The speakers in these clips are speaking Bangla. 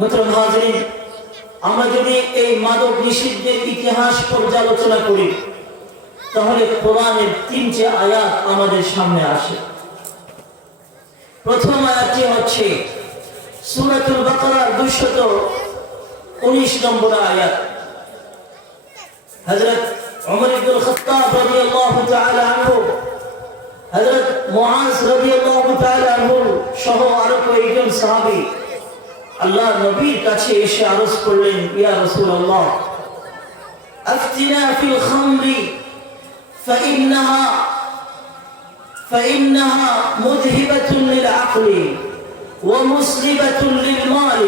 মোহতরম হাজিরিন, আমরা যদি এই মাদক নিষিদ্ধের ইতিহাস পর্যালোচনা করি তাহলে কোরআনের তিনটি আয়াত আমাদের সামনে আসে। প্রথম আয়াতটি হচ্ছে সূরাতুল বাকারার 219 নম্বর আয়াত। হযরত ওমর ইবনে খাত্তাব রাদিয়াল্লাহু তাআলা আনহু, হযরত মুআজ রাদিয়াল্লাহু তাআলা আনহু সহ আরো কয়েকজন সাহাবী আল্লাহর নবীর কাছে এসে আরজ করলেন, ইয়া রাসূলুল্লাহ, আফতিনা ফিল খামরি فإنها مذهبة للعقل ومسلبة للمال।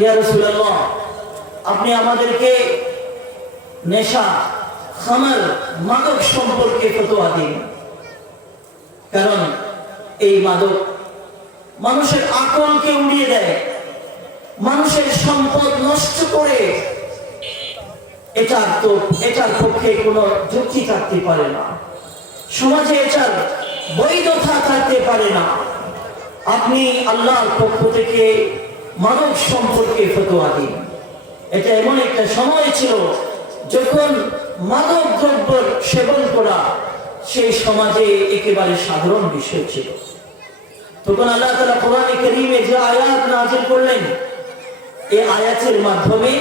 ইয়া রাসূলুল্লাহ, আপনি আমাদেরকে নেশা, খামর, মাদক সম্পর্কে ফতোয়া দিন, কারণ এই মাদক মানুষের আকলকে উড়িয়ে দেয়, মানুষের সম্পদ নষ্ট করে। এটার পক্ষে কোনো যুক্তি থাকতে পারে না, সমাজে এটার বৈধতা থাকতে পারে না। আপনি আল্লাহর পক্ষ থেকে মাদক সম্পর্কে ফতোয়া দিন। এটা এমন একটা সময় ছিল যখন মাদক দ্রব্য সেবন করা সেই সমাজে একেবারে সাধারণ বিষয় ছিল। তখন আল্লাহ তাআলা কোরআনে কারীমে যে আয়াত নাযিল করলেন, এই আয়াতের মাধ্যমে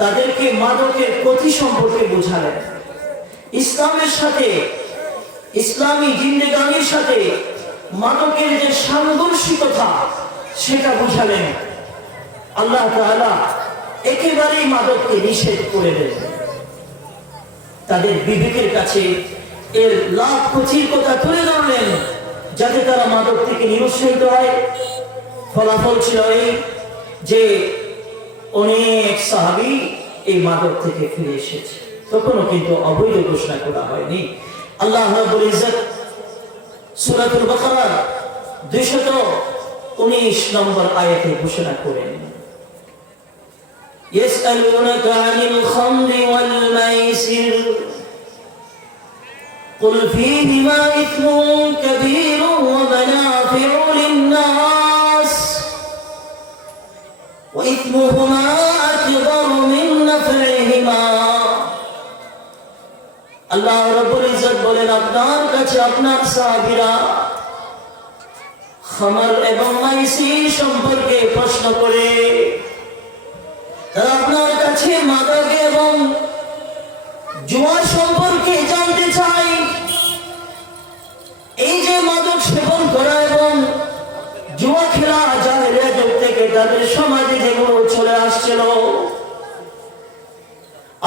তাদেরকে মাদকের ক্ষতি সম্পর্কে বোঝালেন, ইসলামের সাথে, ইসলামী জিন্দেগানির সাথে মাদকের যে সাংঘর্ষিকতা সেটা বোঝালেন। আল্লাহ তাআলা একেবারেই মাদককে নিষেধ করে দেন। তাদের বিবেকের কাছে এর লাভ ক্ষতির কথা তুলে ধরলেন যাতে তারা মাদক থেকে নিরুৎসাহিত হয়। ফলাফল ছিল এই যে অনেক সাহাবী এই মাদক থেকে ফিরে এসেছে। তখনও কিন্তু অবৈধ ঘোষণা করা হয়নি। আল্লাহ রাব্বুল ইজ্জত সূরাতুল বাকারার 219 নম্বর আয়াতে ঘোষণা করেন, ইয়াসআলুনাকা আনিল খামরি ওয়াল মাইসির কুল ফীহিমা ইথমুন কাবীরুন ওয়া মানাফিউ লিন-নাস ওয়া ইথমুহুমা আকবারু মিন নাফইহিমা। আল্লাহ রাব্বুল ইজ্জত বলেন, আপনার কাছে আপনার সাহাবীরা খামর এবং মাইসির সম্পর্কে প্রশ্ন করে, তারা আপনার কাছে মাদক এবং জুয়া সম্পর্কে জানতে চায়। এই যে মাদক সেবন করা এবং জুয়া খেলা জাহেলিয়া যুগ থেকে তাদের সমাজে যেগুলো চলে আসছিল,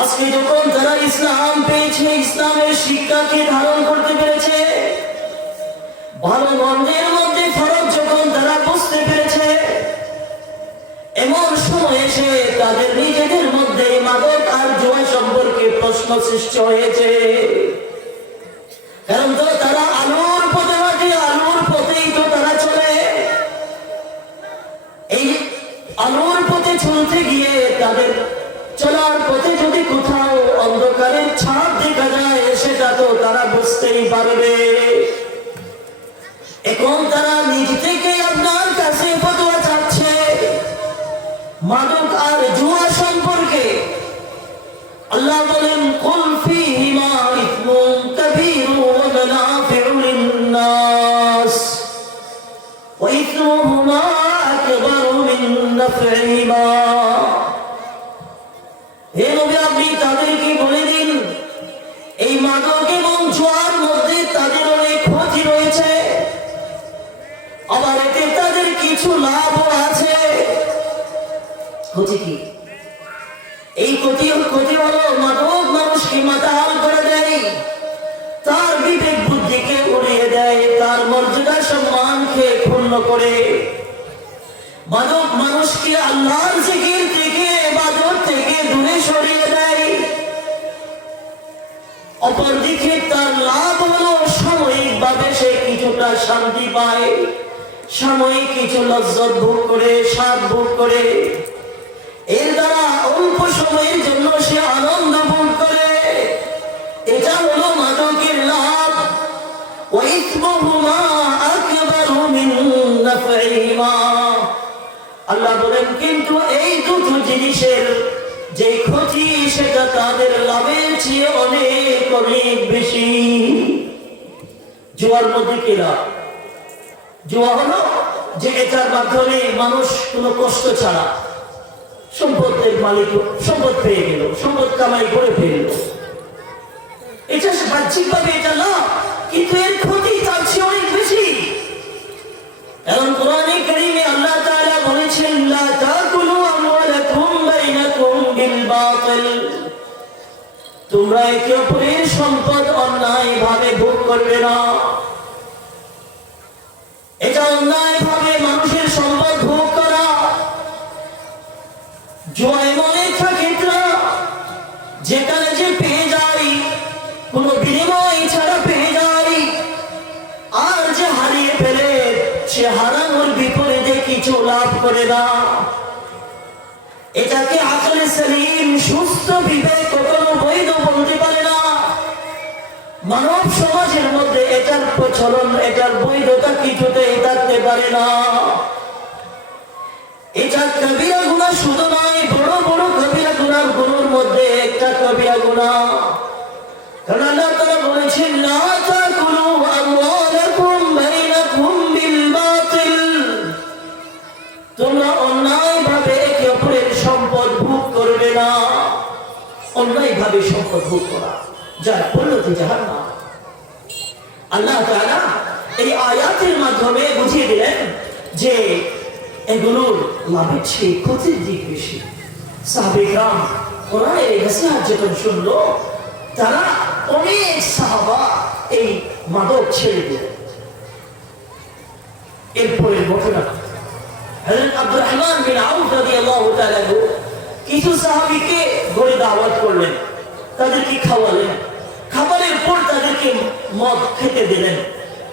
আজকে যখন তারা ইসলাম পেয়েছে, ইসলামের শিক্ষাকে ধারণ করতে পেরেছে, ভালো মন্দের মধ্যে ফরক যখন তারা বুঝতে পেরেছে, এমন সময় এসে তাদের নিজেদের মধ্যে মাদক আর জুয়া সম্পর্কে প্রশ্ন সৃষ্টি হয়েছে। কারণ তো তারা আলোর পথে হাঁটে, আলোর পথেই তো তারা চলে। এই আলোর পথে চলতে গিয়ে তাদের চলার পথে যদি কোথাও অন্ধকারের ছাপ দেখা যায় সেটা তো তারা বুঝতেই পারবে। এখন তারা নিজ থেকে আপনার কাছে ফতোয়া চাচ্ছে মাদক আর জুয়া সম্পর্কে। আল্লাহ বলেন, কুল ফীহিমা ইথমুন কাবীরুন ওয়া মানাফিউ লিন-নাস ওয়া ইথমুহুমা আকবারু মিন নাফইহিমা। হে নবী, আপনি তাদেরকে বলে দিন, এই মাদক এবং জুয়ার মধ্যে তাদের অনেক ক্ষতি রয়েছে, আবার এতে তাদের কিছু লাভও আছে। ক্ষতি কি? এই ক্ষতি হলো মাদক মানুষকে মাতাল করে দেয়, তার বিবেক বুদ্ধিকে উড়িয়ে দেয়, তার মর্যাদা সম্মানকে ক্ষুণ্ণ করে। মাদক মানুষকে আল্লাহর জিকির থেকে, ইবাদত থেকে দূরে সরিয়ে দেয়। অপরদিকে তার লাভ হলো সাময়িকভাবে সে কিছুটা শান্তি পায়, সাময়িক কিছু লজ্জত ভোগ করে, স্বাদ ভোগ করে, এর দ্বারা অল্প সময়ের জন্য সে আনন্দ ভোগ করে। এটা হলো মাদকের লাভ। ওয়া ইথমুহুমা আকবারু মিন নাফইহিমা। আল্লাহ বলেন, কিন্তু এই দুটো জিনিসের যে ক্ষতি সেটা তাদের লাভের চেয়ে অনেক অনেক বেশি। জুয়ার মধ্যে কি লাভ? জুয়া হলো যে এটার মাধ্যমে মানুষ কোনো কষ্ট ছাড়া সম্পদের মালিক সম্পদ পেয়ে গেল, সম্পদ কামাই করে ফেলল। এটা বাহ্যিকভাবে এটা লাভ, কিন্তু এর ক্ষতি তার চেয়ে অনেক বেশি। এখন কোরআনে কারীমে আল্লাহ তাআলা বলেছেন, লা তাকুলু আমওয়ালাকুম বাইনাকুম বিল বাতিল, তোমরা একে অপরের সম্পদ অন্যায়ভাবে ভোগ করবে না। এটা অন্যায়ভাবে মানুষের সম্পদ ভোগ করা। জুয়া এমন একটা ক্ষেত্র যেখানে যে পেয়ে যায় কোনো বিনিময় ছাড়া পেয়ে যায়, আর যে হারিয়ে ফেলে সে হারানোর বিপরীতে কিছু লাভ করে না। এটাকে আকলে সলিম সুস্থ বিবেক কখনো বৈধ বলতে পারে না। মানব সমাজের মধ্যে এটার প্রচলন, এটার বৈধতা কিছুতেই থাকতে পারে না। এটা কবিরা গুনাহ শুধু নয়, বড় বড় কবিরা গুনার গুণের মধ্যে একটা কবিরা গুনাহ। কারণ আল্লাহ তাআলা বলেছেন, লা তাকুলু আমওয়ালাকুম বাইনাকুম বিল বাতিল, তোমরা অন্যায়ভাবে একে অপরের সম্পদ ভোগ করবে না। অন্যায়ভাবে সম্পদ ভোগ করা যার পরিণতি জাহান্নাম। আল্লাহ তাআলা এই আয়াতের মাধ্যমে বুঝিয়ে দিলেন যে এগুলোর লাভের চেয়ে ক্ষতির দিক বেশি। সাহাবায়ে কেরাম কোরআনের এই নসিহত যখন শুনলো, তারা অনেক সাহাবা এই মাদক ছেড়ে দিলেন। এরপরের ঘটনা, হযরত আব্দুর রহমান বিন আউফ রাদিয়াল্লাহু তাআলা কিছু সাহাবীকে ঘরে দাওয়াত করলেন, তাদেরকে খাওয়ালেন। খাবারের পর তাদেরকে মদ খেতে দিলেন।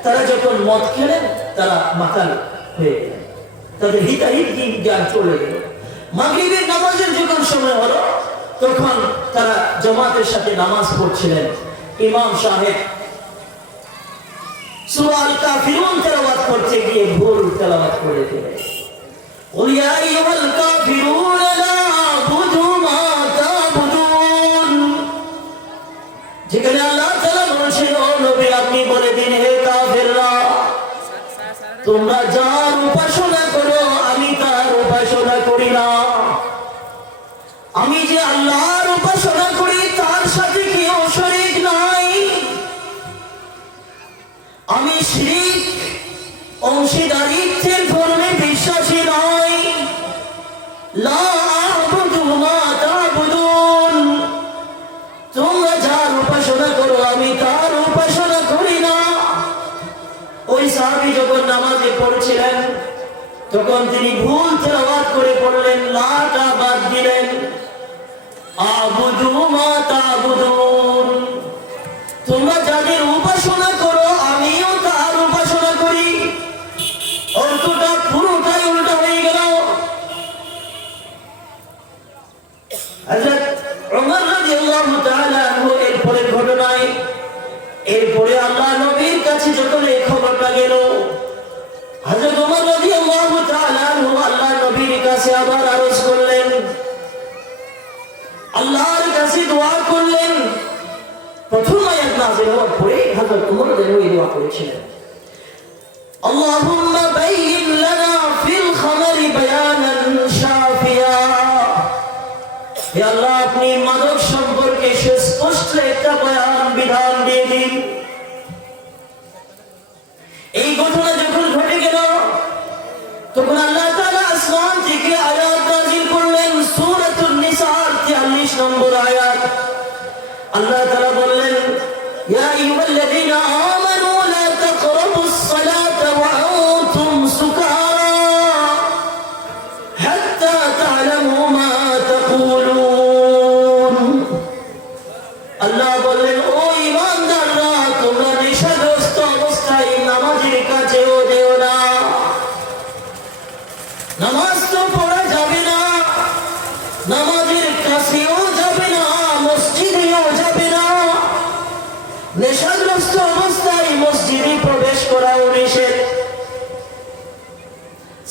তারা যখন মদ খেলেন, তারা মাতাল হয়ে গেলেন, তাদের হিতাহিত দিন জ্ঞান চলে গেল। মাগরিবের নামাজের যখন সময় হলো, তখন তারা জামাতের সাথে নামাজ পড়ছিলেন। ইমাম সাহেব সূরা আল কাফিরুন তেলাওয়াত করতে গিয়ে ভুল তেলাওয়াত করে দিলেন। قل يا أيها الكافرون لا أعبد ما تعبدون, যেখানে আল্লাহ তাআলা বলেছেন, ও নবী আপনি বলে দিন, হে কাফেররা, তোমরা যার উপাসনা করো আমি তার উপাসনা করি না। আমি যে আল্লাহর উপাসনা করি তার সাথে কেউ শরীক নাই। আমি শিরক অংশীদারিত্বের ধর্মে বিশ্বাসী নই। লা আ'বুদু মা তা'বুদুন, তোমরা যার উপাসনা করো আমি তার উপাসনা করি না। ওই সাহাবী যখন নামাজে পড়ছিলেন, তখন তিনি ভুল তেলাওয়াত করে পড়লেন, লাটা বাদ দিলেন, আ'বুদু মা তা'বুদুন, তোমরা যাদের উপাসনা করো আমিও তার উপাসনা করি। অর্থটা পুরোটাই উল্টা হয়ে গেল। হযরত ওমর রাদিয়াল্লাহু তাআলা আনহু এরপরের ঘটনায়, এরপরে আল্লাহ নবীর কাছে যখন এই খবরটা গেল, হযরত ওমর রাদিয়াল্লাহু তাআলা আনহু আল্লাহ নবীর কাছে আবার আরজ করলেন, আল্লাহর কাছে দোয়া করলেন। প্রথম আয়াত নাযিল হওয়ার পরে হযরত ওমর রাদিয়াল্লাহু দোয়া করেছিলেন, আল্লাহুম্মা বাইয়িন লানা ফিল খামারি বায়ানান শাফিয়া, হে আল্লাহ আপনি মাদক সম্পর্কে সুস্পষ্ট একটা বয়ান বিধান দিয়ে দিন। এই ঘটনা যখন ঘটে গেল, তখন আল্লাহ তাআলা আসমান থেকে আয়াত নাযিল করলেন, সূরাতুন নিসার 43 নম্বর আয়াত। আল্লাহ তাআলা বললেন, ইয়া আইয়ুহাল্লাযীনা আমানু লা তাকরাবুস সালাতা ওয়া আনতুম সুকারা হাত্তা তা'লামু মা তাকুলুন। আল্লাহ বললেন, ও ঈমানদাররা, তোমরা নেশাগ্রস্ত অবস্থায় নামাজের কাছেও যেও না। নামাজ তো পড়া যাবে না, নামাজের কাছেও যাবে না, মসজিদেও যাবে না। নেশাগ্রস্ত অবস্থায় মসজিদে প্রবেশ করাও নিষেধ।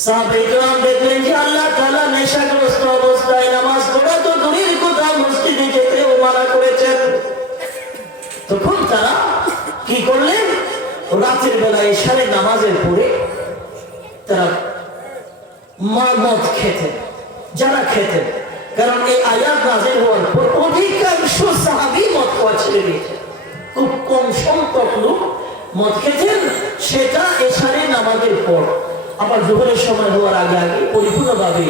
সাহাবায়ে কেরাম দেখলেন যে আল্লাহ তাআলা গেলেন। তখন তারা কি করলেন, রাতের বেলায় এশারের নামাজের পরে তারা মদ খেতেন, যারা খেতেন, কারণ এই আয়াত নাযিল হওয়ার পর অধিকাংশ সাহাবী মদ খাওয়া ছেড়ে দিয়েছেন। খুব কম সংখ্যক লোক মদ খেতেন, সেটা এশারের নামাজের পর। আবার জোহরের সময় হওয়ার আগে আগে পরিপূর্ণভাবে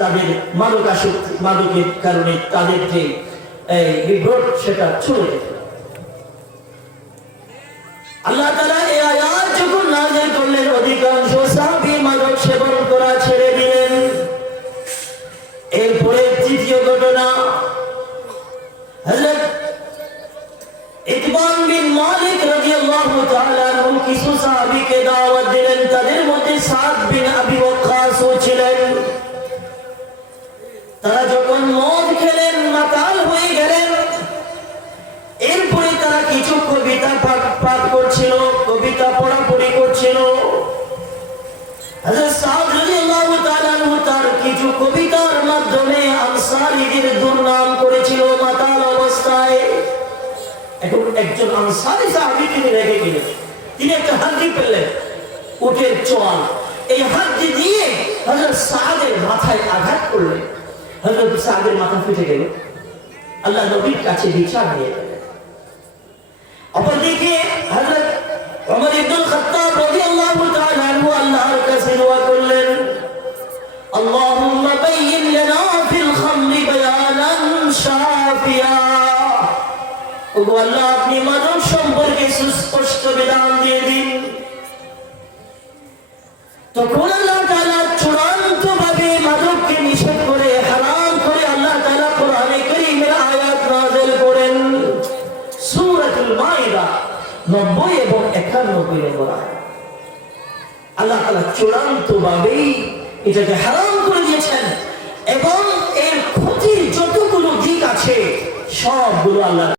তাদের মাদকাসক্তি, মাদকের কারণে তাদের যে বিভ্রট সেটা চলে যেত। আল্লাহ তাআলা এই আয়াত যখন নাযিল করলেন, অধিকাংশ সাহাবী মাদক সেবন করা ছেড়ে দিলেন। এরপরে তৃতীয় ঘটনা, হযরত ইকবাল বিন মালিক রাদিয়াল্লাহু তাআলা আনহু কিছু সাহাবীকে দাওয়াত দিলেন। তাদের মধ্যে সাদ বিন আবি ওয়াক্কাস ছিলেন। তারা যখন মদ খেলেন, মাতাল হয়ে গেলেন, এরপরে তারা কিছু কবিতা পাঠ করছিল, কবিতা পড়াপড়ি করছিল। হযরত সাদ রাদিয়াল্লাহু তাআলা আনহু তার কিছু কবিতার মাধ্যমে আনসারীদের দুর্নাম করেছিল মাতাল অবস্থায়। এখন একজন আনসারী সাহাবী তিনি রেগে গেলেন, তিনি একটা হাড্ডি পেলেন, উটের চোয়াল, এই হাড্ডি দিয়ে হযরত সাদের মাথায় আঘাত করলেন। হযরত সাদের মাথা ফেটে গেল। আল্লাহ নবীর কাছে বিচার নিয়ে গেলেন। অপরদিকে হযরত ওমর ইবনুল খাত্তাব রাদিয়াল্লাহু তাআলা আনহু আল্লাহর কাছে দোয়া করলেন, আল্লাহুম্মা বায়্যিন লানা ফিল খামরি বায়ানান শাফিয়া। ওগো আল্লাহ, আপনি মাদক সম্পর্কে সুস্পষ্ট বিধান দিয়ে দিন। তখন আল্লাহ তাআলা চূড়ান্তভাবে মাদককে নিষেধ করে, হারাম করে আল্লাহ তাআলা কোরআনে কারীমের আয়াত নাযিল করেন। সূরাতুল মাইদা 90 এবং 91 নম্বর আয়াত। আল্লাহ তাআলা চূড়ান্তভাবে এটাকে হারাম করে দিয়েছেন এবং এর ক্ষতির যতগুলো দিক আছে সবগুলো আল্লাহ